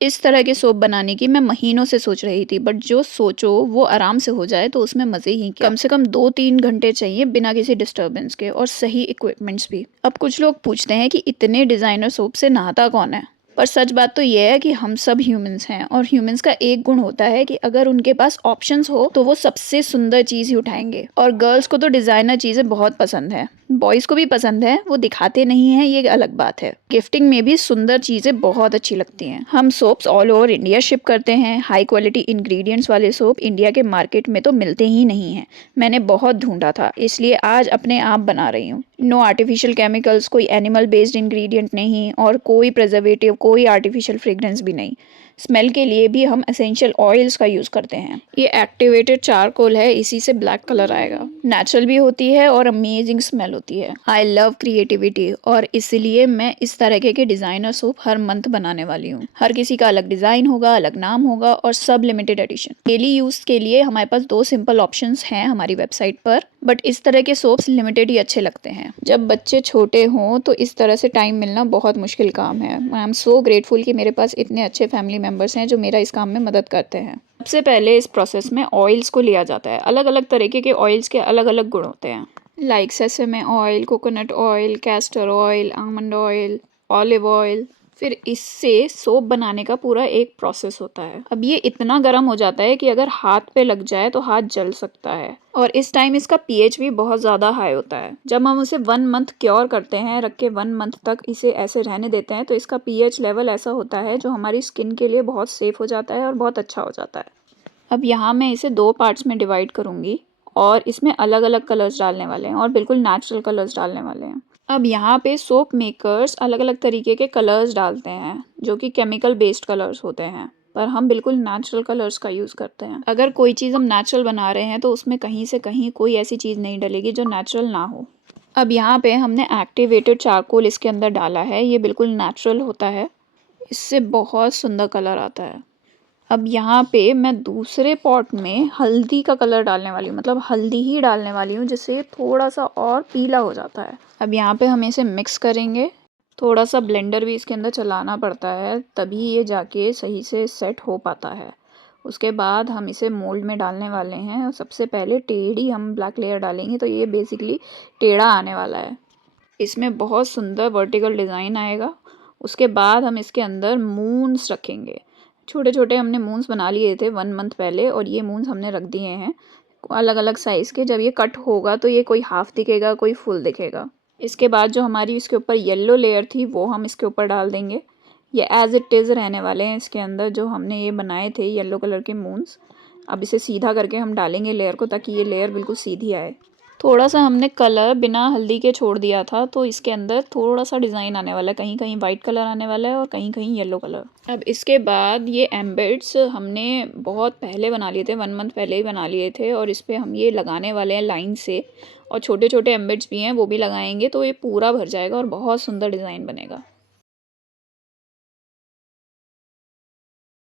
इस तरह के सोप बनाने की मैं महीनों से सोच रही थी, बट जो सोचो वो आराम से हो जाए तो उसमें मज़े ही क्या। कम से कम 2-3 घंटे चाहिए बिना किसी डिस्टर्बेंस के, और सही इक्विपमेंट्स भी। अब कुछ लोग पूछते हैं कि इतने डिज़ाइनर सोप से नहाता कौन है? पर सच बात तो ये है कि हम सब ह्यूमंस हैं, और ह्यूमंस का एक गुण होता है कि अगर उनके पास ऑप्शंस हो तो वो सबसे सुंदर चीज़ ही उठाएंगे। और गर्ल्स को तो डिज़ाइनर चीज़ें बहुत पसंद है, बॉयज़ को भी पसंद है, वो दिखाते नहीं हैं, ये अलग बात है। गिफ्टिंग में भी सुंदर चीज़ें बहुत अच्छी लगती हैं। हम soaps all over India ship करते हैं। हाई क्वालिटी इंग्रेडिएंट्स वाले सोप इंडिया के मार्केट में तो मिलते ही नहीं हैं। मैंने बहुत ढूंढा था, इसलिए आज अपने आप बना रही हूँ। नो आर्टिफिशियल केमिकल्स, कोई एनिमल बेस्ड इंग्रेडिएंट नहीं, और कोई प्रिजर्वेटिव, कोई आर्टिफिशियल फ्रेग्रेंस भी नहीं। स्मेल के लिए भी हम एसेंशियल ऑयल्स का यूज़ करते हैं। ये एक्टिवेटेड चारकोल है, इसी से ब्लैक कलर आएगा। नेचुरल भी होती है और अमेजिंग स्मेल होती है। आई लव क्रिएटिविटी, और इसलिए मैं इस तरह के डिज़ाइनर सोप हर मंथ बनाने वाली हूँ। हर किसी का अलग डिज़ाइन होगा, अलग नाम होगा, और सब लिमिटेड एडिशन। डेली यूज़ के लिए हमारे पास 2 सिंपल ऑप्शंस हैं हमारी वेबसाइट पर, बट इस तरह के सोप्स लिमिटेड ही अच्छे लगते हैं। जब बच्चे छोटे हों तो इस तरह से टाइम मिलना बहुत मुश्किल काम है। आई एम सो ग्रेटफुल कि मेरे पास इतने अच्छे फैमिली मेम्बर्स हैं जो मेरा इस काम में मदद करते हैं। सबसे पहले इस प्रोसेस में ऑयल्स को लिया जाता है। अलग अलग तरीके के ऑयल्स के अलग अलग गुण होते हैं, like sesame oil, coconut oil, castor oil, almond oil, olive oil. फिर इससे सोप बनाने का पूरा एक प्रोसेस होता है। अब ये इतना गर्म हो जाता है कि अगर हाथ पे लग जाए तो हाथ जल सकता है, और इस टाइम इसका पीएच भी बहुत ज़्यादा हाई होता है। जब हम उसे 1 मंथ क्योर करते हैं, रख के 1 मंथ तक इसे ऐसे रहने देते हैं, तो इसका पीएच लेवल ऐसा होता है जो हमारी स्किन के लिए बहुत सेफ हो जाता है और बहुत अच्छा हो जाता है। अब यहाँ मैं इसे 2 पार्ट्स में डिवाइड करूँगी, और इसमें अलग अलग कलर्स डालने वाले हैं, और बिल्कुल नेचुरल कलर्स डालने वाले हैं। अब यहाँ पे सोप मेकर्स अलग अलग तरीके के कलर्स डालते हैं जो कि केमिकल बेस्ड कलर्स होते हैं, पर हम बिल्कुल नेचुरल कलर्स का यूज़ करते हैं। अगर कोई चीज़ हम नेचुरल बना रहे हैं तो उसमें कहीं से कहीं कोई ऐसी चीज़ नहीं डलेगी जो नेचुरल ना हो। अब यहाँ पे हमने एक्टिवेटेड चारकोल इसके अंदर डाला है, ये बिल्कुल नेचुरल होता है, इससे बहुत सुंदर कलर आता है। अब यहाँ पे मैं दूसरे पॉट में हल्दी का कलर डालने वाली हूँ, मतलब हल्दी ही डालने वाली हूँ, जिससे थोड़ा सा और पीला हो जाता है। अब यहाँ पे हम इसे मिक्स करेंगे। थोड़ा सा ब्लेंडर भी इसके अंदर चलाना पड़ता है, तभी ये जाके सही से सेट हो पाता है। उसके बाद हम इसे मोल्ड में डालने वाले हैं, और सबसे पहले टेढ़ी हम ब्लैक लेयर डालेंगे, तो ये बेसिकली टेढ़ा आने वाला है। इसमें बहुत सुंदर वर्टिकल डिज़ाइन आएगा। उसके बाद हम इसके अंदर मून्स रखेंगे। छोटे छोटे हमने मून्स बना लिए थे 1 मंथ पहले, और ये मून्स हमने रख दिए हैं अलग अलग साइज़ के। जब ये कट होगा तो ये कोई हाफ दिखेगा, कोई फुल दिखेगा। इसके बाद जो हमारी इसके ऊपर येलो लेयर थी वो हम इसके ऊपर डाल देंगे। ये एज इट इज़ रहने वाले हैं इसके अंदर, जो हमने ये बनाए थे येलो कलर के मून्स। अब इसे सीधा करके हम डालेंगे लेयर को, ताकि ये लेयर बिल्कुल सीधी आए। थोड़ा सा हमने कलर बिना हल्दी के छोड़ दिया था, तो इसके अंदर थोड़ा सा डिज़ाइन आने वाला है, कहीं कहीं वाइट कलर आने वाला है और कहीं कहीं येलो कलर। अब इसके बाद ये एम्बेड्स हमने बहुत पहले बना लिए थे, 1 मंथ पहले ही बना लिए थे, और इस पर हम ये लगाने वाले हैं लाइन से, और छोटे छोटे एम्बेड्स भी हैं वो भी लगाएंगे, तो ये पूरा भर जाएगा और बहुत सुंदर डिज़ाइन बनेगा।